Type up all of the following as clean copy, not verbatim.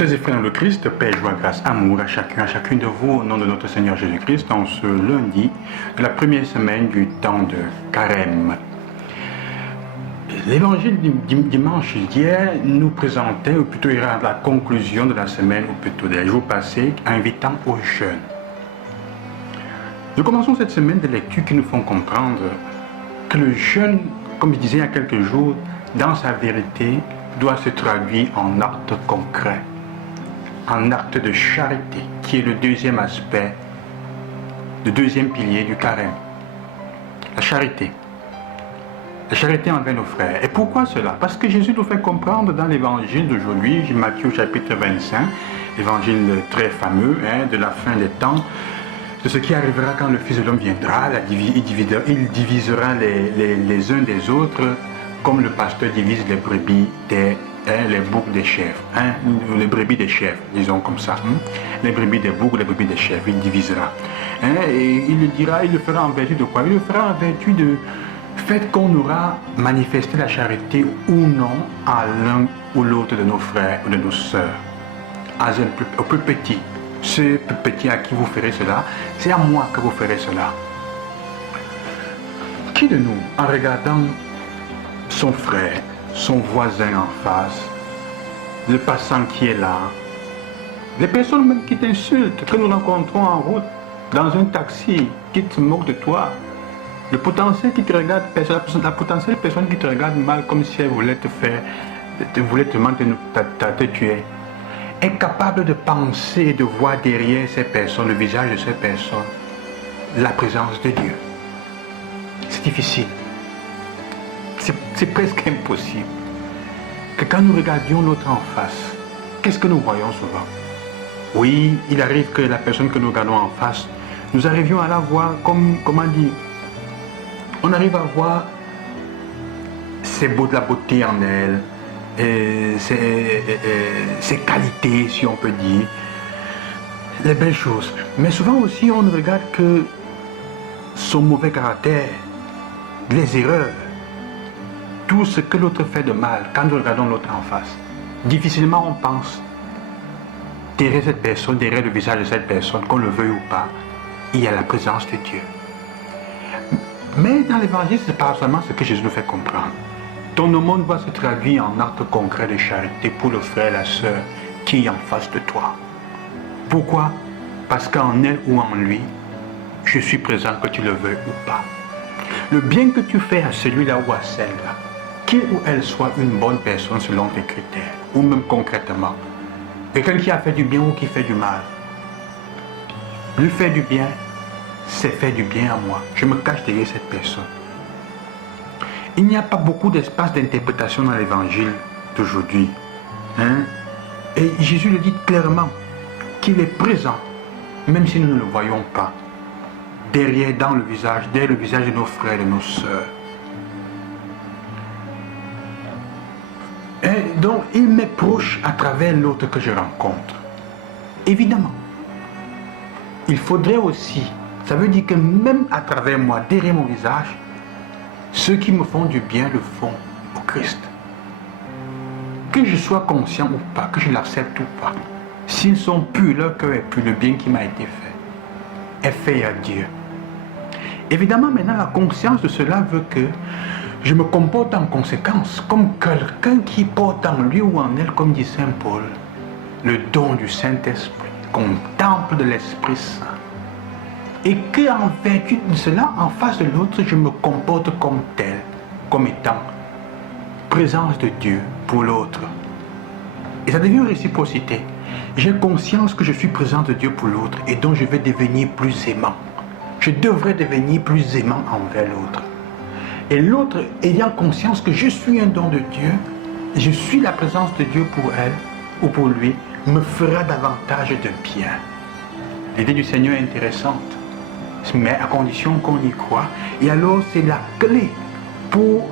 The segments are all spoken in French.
Chers et frères dans le Christ, paix, joie, grâce, amour à chacun, à chacune de vous, au nom de notre Seigneur Jésus-Christ, en ce lundi de la première semaine du temps de Carême. L'évangile du dimanche hier nous présentait, ou plutôt ira à la conclusion de la semaine, ou plutôt des jours passés, invitant au jeûne. Nous commençons cette semaine des lectures qui nous font comprendre que le jeûne, comme je disais il y a quelques jours, dans sa vérité, doit se traduire en acte concret, en acte de charité, qui est le deuxième aspect, le deuxième pilier du carême. La charité. La charité envers nos frères. Et pourquoi cela? Parce que Jésus nous fait comprendre dans l'évangile d'aujourd'hui, Matthieu chapitre 25, évangile très fameux de la fin des temps, de ce qui arrivera quand le Fils de l'homme viendra. Il divisera les uns des autres, comme le pasteur divise les brebis les boucs des chèvres, les brebis des chèvres, disons comme ça, les brebis des boucs, les brebis des chèvres, il divisera. Et il le dira, il le fera en vertu de quoi? Il le fera en vertu de fait qu'on aura manifesté la charité ou non à l'un ou l'autre de nos frères ou de nos sœurs, au plus petit. Ce plus petit à qui vous ferez cela, c'est à moi que vous ferez cela. Qui de nous, en regardant son frère, son voisin en face, le passant qui est là, les personnes même qui t'insultent, que nous rencontrons en route, dans un taxi, qui te moquent de toi, le potentiel qui te regarde, la potentielle personne qui te regarde mal comme si elle voulait voulait te tuer, est capable de penser et de voir derrière ces personnes, le visage de ces personnes, la présence de Dieu. C'est difficile. C'est presque impossible que quand nous regardions l'autre en face, qu'est-ce que nous voyons souvent? Oui, il arrive que la personne que nous regardons en face, nous arrivions à la voir comme, comment dire, on arrive à voir la beauté en elle, ses qualités, si on peut dire, les belles choses. Mais souvent aussi, on ne regarde que son mauvais caractère, les erreurs, tout ce que l'autre fait de mal quand nous regardons l'autre en face. Difficilement on pense derrière cette personne, derrière le visage de cette personne, qu'on le veuille ou pas, il y a la présence de Dieu. Mais dans l'évangile, c'est pas seulement ce que Jésus nous fait comprendre. Ton aumône va se traduire en acte concret de charité pour le frère et la sœur qui est en face de toi. Pourquoi? Parce qu'en elle ou en lui, je suis présent que tu le veuilles ou pas. Le bien que tu fais à celui-là ou à celle-là, qu'il ou elle soit une bonne personne selon tes critères, ou même concrètement, quelqu'un qui a fait du bien ou qui fait du mal, lui faire du bien, c'est faire du bien à moi. Je me cache derrière cette personne. Il n'y a pas beaucoup d'espace d'interprétation dans l'évangile d'aujourd'hui. Et Jésus le dit clairement, qu'il est présent, même si nous ne le voyons pas, derrière le visage de nos frères et de nos sœurs. Et donc, il m'est proche à travers l'autre que je rencontre. Évidemment, il faudrait aussi, ça veut dire que même à travers moi, derrière mon visage, ceux qui me font du bien le font au Christ. Que je sois conscient ou pas, que je l'accepte ou pas, s'ils sont purs, leur cœur est pur, le bien qui m'a été fait est fait à Dieu. Évidemment, maintenant, la conscience de cela veut que je me comporte en conséquence, comme quelqu'un qui porte en lui ou en elle, comme dit Saint Paul, le don du Saint-Esprit, contemple de l'Esprit Saint. Et qu'en vertu de cela, en face de l'autre, je me comporte comme tel, comme étant présence de Dieu pour l'autre. Et ça devient une réciprocité. J'ai conscience que je suis présence de Dieu pour l'autre et donc je vais devenir plus aimant. Je devrais devenir plus aimant envers l'autre. Et l'autre, ayant conscience que je suis un don de Dieu, je suis la présence de Dieu pour elle ou pour lui, me fera davantage de bien. L'idée du Seigneur est intéressante, mais à condition qu'on y croit. Et alors, c'est la clé pour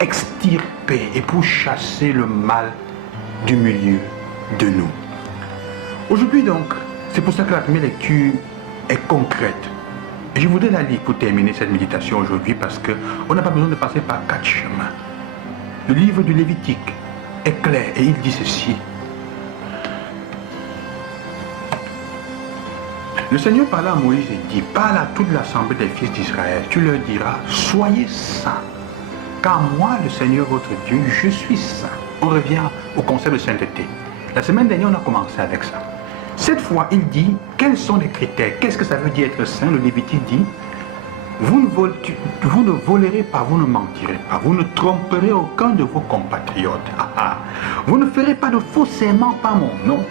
extirper et pour chasser le mal du milieu de nous. Aujourd'hui donc, c'est pour ça que la première lecture est concrète. Et je voudrais la lire pour terminer cette méditation aujourd'hui parce qu'on n'a pas besoin de passer par 4 chemins. Le livre du Lévitique est clair et il dit ceci. Le Seigneur parla à Moïse et dit, parle à toute l'assemblée des fils d'Israël. Tu leur diras, soyez saints, car moi, le Seigneur votre Dieu, je suis saint. On revient au concept de sainteté. La semaine dernière, on a commencé avec ça. Cette fois, il dit, quels sont les critères? Qu'est-ce que ça veut dire être saint? Le Lévitique dit, vous ne volerez pas, vous ne mentirez pas, vous ne tromperez aucun de vos compatriotes. Vous ne ferez pas de faux serments par mon nom.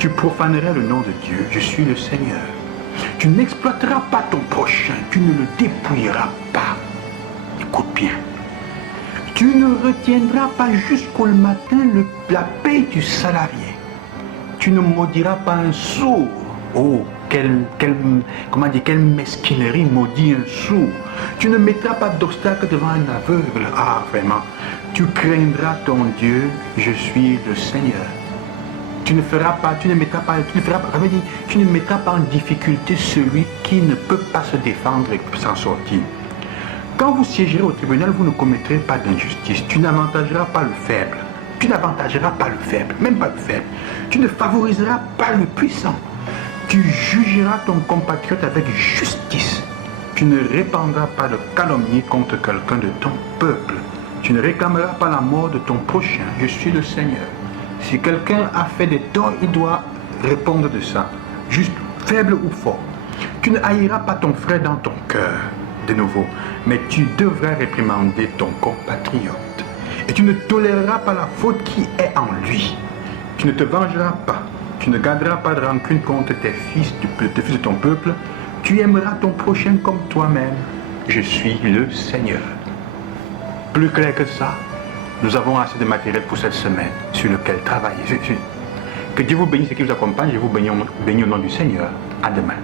Tu profanerais le nom de Dieu, je suis le Seigneur. Tu n'exploiteras pas ton prochain, tu ne le dépouilleras pas. Écoute bien. Tu ne retiendras pas jusqu'au matin la paye du salarié. Tu ne maudiras pas un sourd. Oh, quelle mesquinerie maudit un sourd. Tu ne mettras pas d'obstacle devant un aveugle. Ah, vraiment. Tu craindras ton Dieu, je suis le Seigneur. Tu ne mettras pas en difficulté celui qui ne peut pas se défendre et s'en sortir. Quand vous siégerez au tribunal, vous ne commettrez pas d'injustice. Tu n'avantageras pas le faible. Tu n'avantageras pas le faible, même pas le faible. Tu ne favoriseras pas le puissant. Tu jugeras ton compatriote avec justice. Tu ne répandras pas de calomnie contre quelqu'un de ton peuple. Tu ne réclameras pas la mort de ton prochain. Je suis le Seigneur. Si quelqu'un a fait des torts, il doit répondre de ça. Juste faible ou fort. Tu ne haïras pas ton frère dans ton cœur, de nouveau, mais tu devras réprimander ton compatriote. Et tu ne toléreras pas la faute qui est en lui. Tu ne te vengeras pas. Tu ne garderas pas de rancune contre tes fils de ton peuple. Tu aimeras ton prochain comme toi-même. Je suis le Seigneur. Plus clair que ça, nous avons assez de matériel pour cette semaine sur lequel travailler. Que Dieu vous bénisse et qu'il vous accompagne. Je vous bénis au nom du Seigneur. À demain.